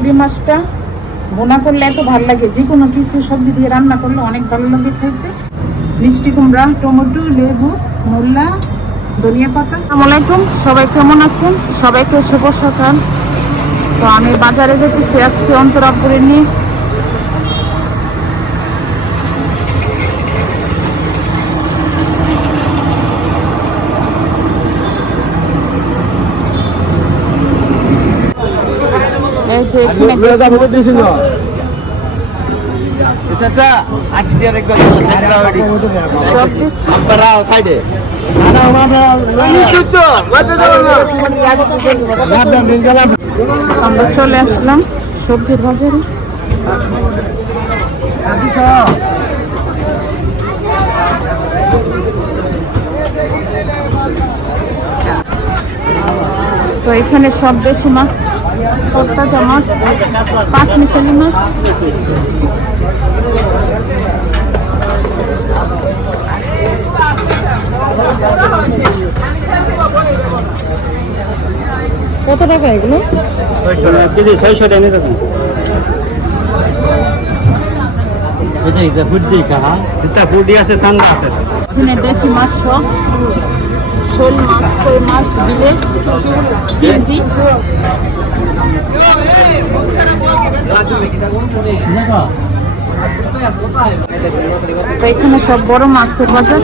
পুঁটি মাছটা বোনা করলে এত ভালো লাগে। যে কোনো কিছু সবজি দিয়ে রান্না করলে অনেক ভালো লাগে খাইতে মিষ্টি কুমড়া, টমেটো, লেবু মোল্লা ধনিয়া পাতা। আসসালামাইকুম সবাই কেমন আছেন? সবাইকে শুভ সকাল। তো আমি বাজারে যেতেছি আজকে অন্তরাপুরে নিয়ে এই যে এখানে বেশি চাচা আশি টাকার এক গজ সব কিছু আপনারা আমরা চলে আসলাম সবজির বাজারে। তো এখানে সব বেশি মাছ। তরতাজা মাছ পাঁচ মিশালি মাছ কত টাকা এগুলো? কেজি ছয়শো টাকা আছে এখানে দেশি মাছ শোল মাছ কই মাছ দিলে চিংড়ি। এখানে সব বড় মাছের বাজার।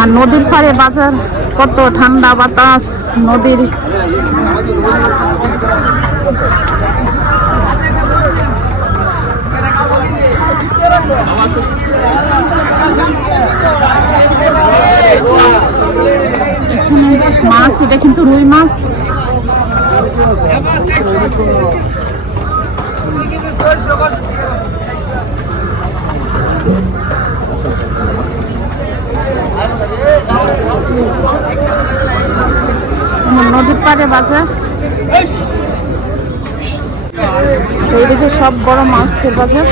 আর নদীর পাড়ে বাজার কত ঠান্ডা বাতাস নদীর মাছ এটা কিন্তু রুই মাছ। নদীর পাড়ে বাজার। এইদিকে সব বড় মাছের বাজার।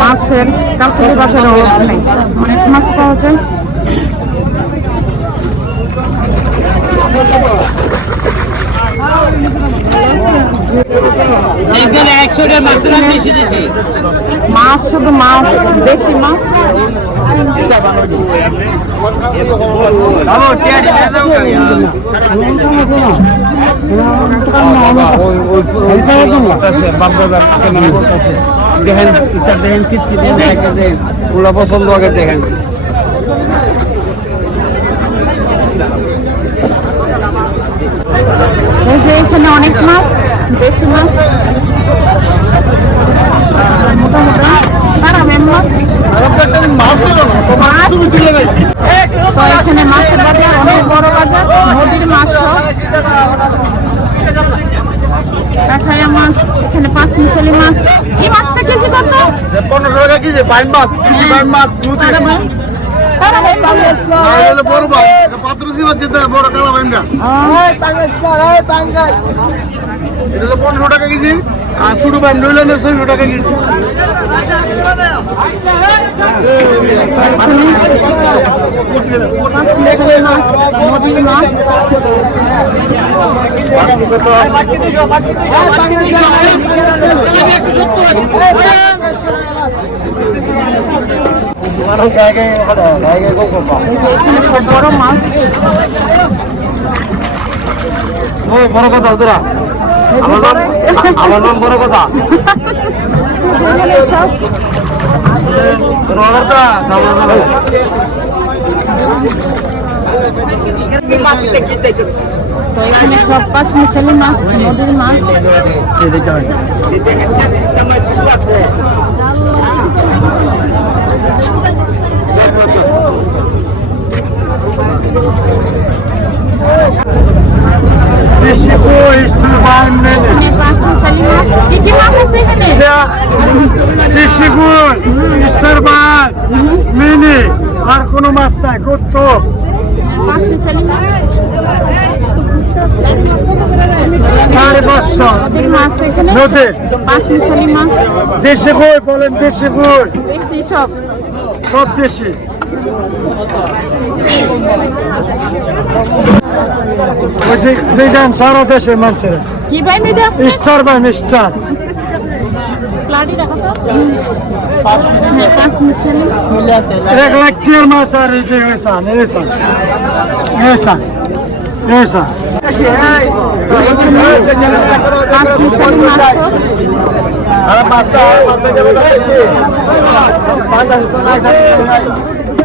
মাছের কাছে বাজার অভাব নেই অনেক মাছ পাওয়া যায় এখানে একশো টাকা মাছের বেশি দিছি মাছ শুধু মাছ বেশি মাছ। দেখেন দেখেন দিয়ে দেখেন ওগুলো পছন্দ আগে দেখেন। এই যে এখানে অনেক মাছ বেশি মাছ। মাছ। তো এখানে মাছের বাজার অনেক বড় বাজার নদীর মাছ সব। মাছ এখানে পাঁচ মিশালি মাছ। এই মাছটা কেজি কত? পনেরোশো টাকা কেজি বাইন মাছ বাইন মাছ বড় মাছ। পাত্রসি মাছ যেতে বড় কালা বাইনটা এটা তো পনেরো টাকা কেজি আর ছোট বাইন রইল না ছয়শো টাকা কেজি। মাছ নদীর মাছ এই যে এখানে সব বড় মাছ বড় কথা তোরা আমার নাম বড়- কথা তো এখানে সব পাঁচ মিশালি মাছ নদীর মাছ এখানে পাঁচ মিশালি মাছ কি কি মাছ আছে এখানে দেশি গুণ মাছ নাই কত সাড়ে পাঁচশো নদীর দেশে কই বলেন দেশে কই সব। সব দেশে। ওই যে যেখান সারা দেশের মানুষের কি ভাই মিডিয়াম স্টার বাই স্টার প্লাডি রাখো তো হ্যাঁ পাঁচ মিশালি এক লাখ টিয়ার মাছ আর এই যে এসান এসান এসান এসান তো এখানে পাঁচ মিশালি মাছ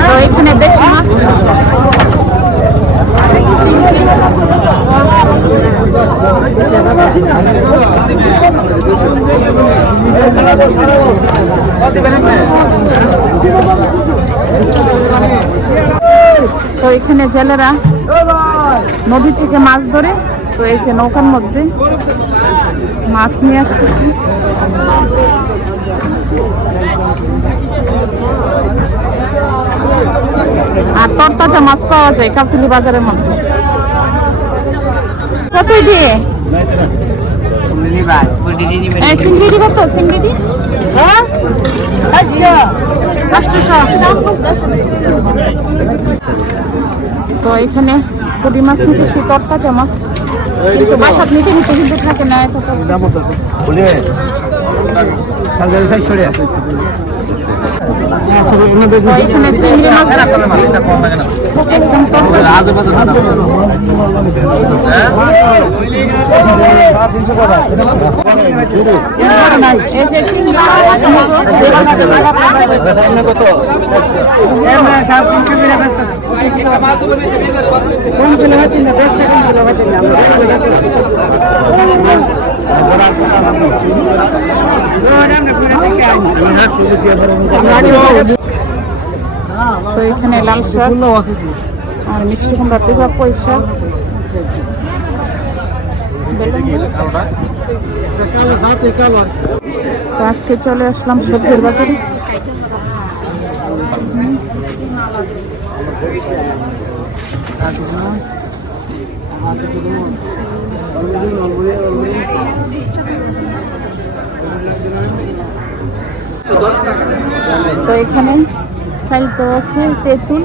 তো এখানে দেশি মাছ চিংড়ি তো এখানে জেলেরা নদী থেকে মাছ ধরে, তো এই যে নৌকার মধ্যে মাছ নিয়ে আসতেছে। আর তরতাজা মাছ পাওয়া যায় কাপ্তিলি বাজারের মধ্যে। কত দিয়ে? হ্যাঁ? তো এখানে পুঁটি মাছ নিতেছি তরতাজা মাছ। কিন্তু বাসাত নিতে নিতে কিন্তু থাকে না এত তরতাজা। তো এখানে চিংড়ি মাছ রাখতেছি। একদম তো এখানে লাল আর মিষ্টি কুমড়া পেঁপা পয়সা। তো আজকে চলে আসলাম সবজির বাজারে। তো এখানে সাইতো আছে তেঁতুল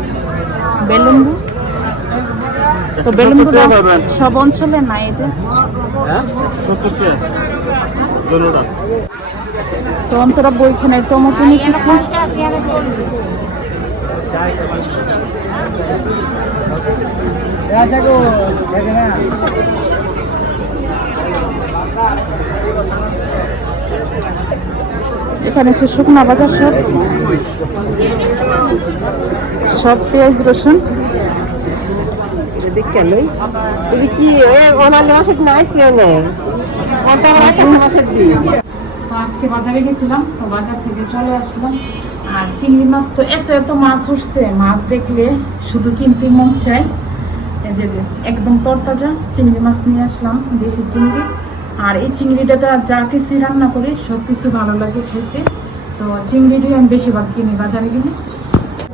বেলুন্ডু তো বেলুন্ডু সব অঞ্চলে নাই এদের তো অন্তরা বইখানে টমেটো নিতেছে এখানে সে শুকনা বাজার সব। সব পেঁয়াজ রসুন। আজকে বাজারে গেছিলাম তো বাজার থেকে চলে আসলাম। আর চিংড়ি মাছ তো এত এত মাছ উঠছে মাছ দেখলে শুধু কিনতে মন চায়। এই যে যে, একদম তরতাজা চিংড়ি মাছ নিয়ে আসলাম দেশি চিংড়ি। আর এই চিংড়িটাতে আর যা কিছু রান্না করি, সব কিছু ভালো লাগে খেতে। তো চিংড়িটাই আমি বেশিরভাগ কিনি বাজারে কিনে।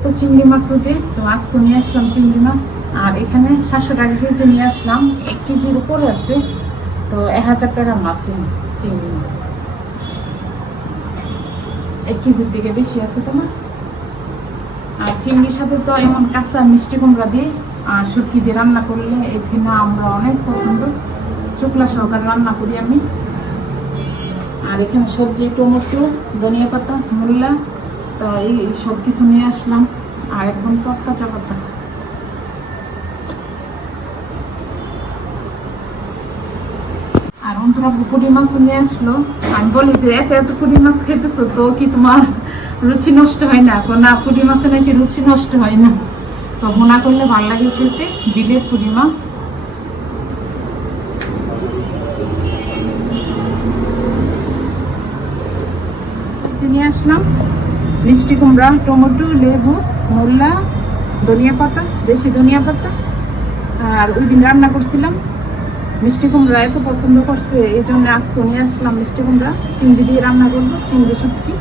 তো চিংড়ি মাছ উঠে তো আজকে নিয়ে আসলাম চিংড়ি মাছ। আর এখানে সাতশো টাকা কেজি নিয়ে আসলাম। এক কেজির উপরে আছে। তো এক হাজার টাকার মাছ চিংড়ি মাছ। এক কেজির দিকে বেশি আছে তোমার। আর চিংড়ির সাথে তো এমন কাঁচা মিষ্টি কুমড়া দিয়ে আর শুটকি দিয়ে রান্না করলে এখানে আমরা অনেক পছন্দ। শুকলা সহকারে রান্না করি আমি। আর এখানে সবজি, টমেটো, ধনিয়া পাতা মূল্লা তো এই সব কিছু নিয়ে আসলাম। আর একদম তরতাজা পাতা। আর পুকুরি মাছ নিয়ে আসলো। আমি বলি যে, এত এত পুরি মাছ খেতেছো তো, কি তোমার রুচি নষ্ট হয় না? না পুরি মাছে নাকি রুচি নষ্ট হয় না। তো ভুনা করলে ভালো লাগে খেতে, বিলের পুরি মাছ। নিয়ে আসলাম। মিষ্টি কুমড়া, টমেটো, লেবু মোল্লা ধনিয়া পাতা, দেশি ধনিয়া পাতা। আর ওই দিন রান্না করছিলাম। মিষ্টি কুমড়া এত পছন্দ করছে, এই জন্য আজকে নিয়ে আসলাম মিষ্টি কুমড়া। চিংড়ি দিয়ে রান্না করব, চিংড়ি শুটকি।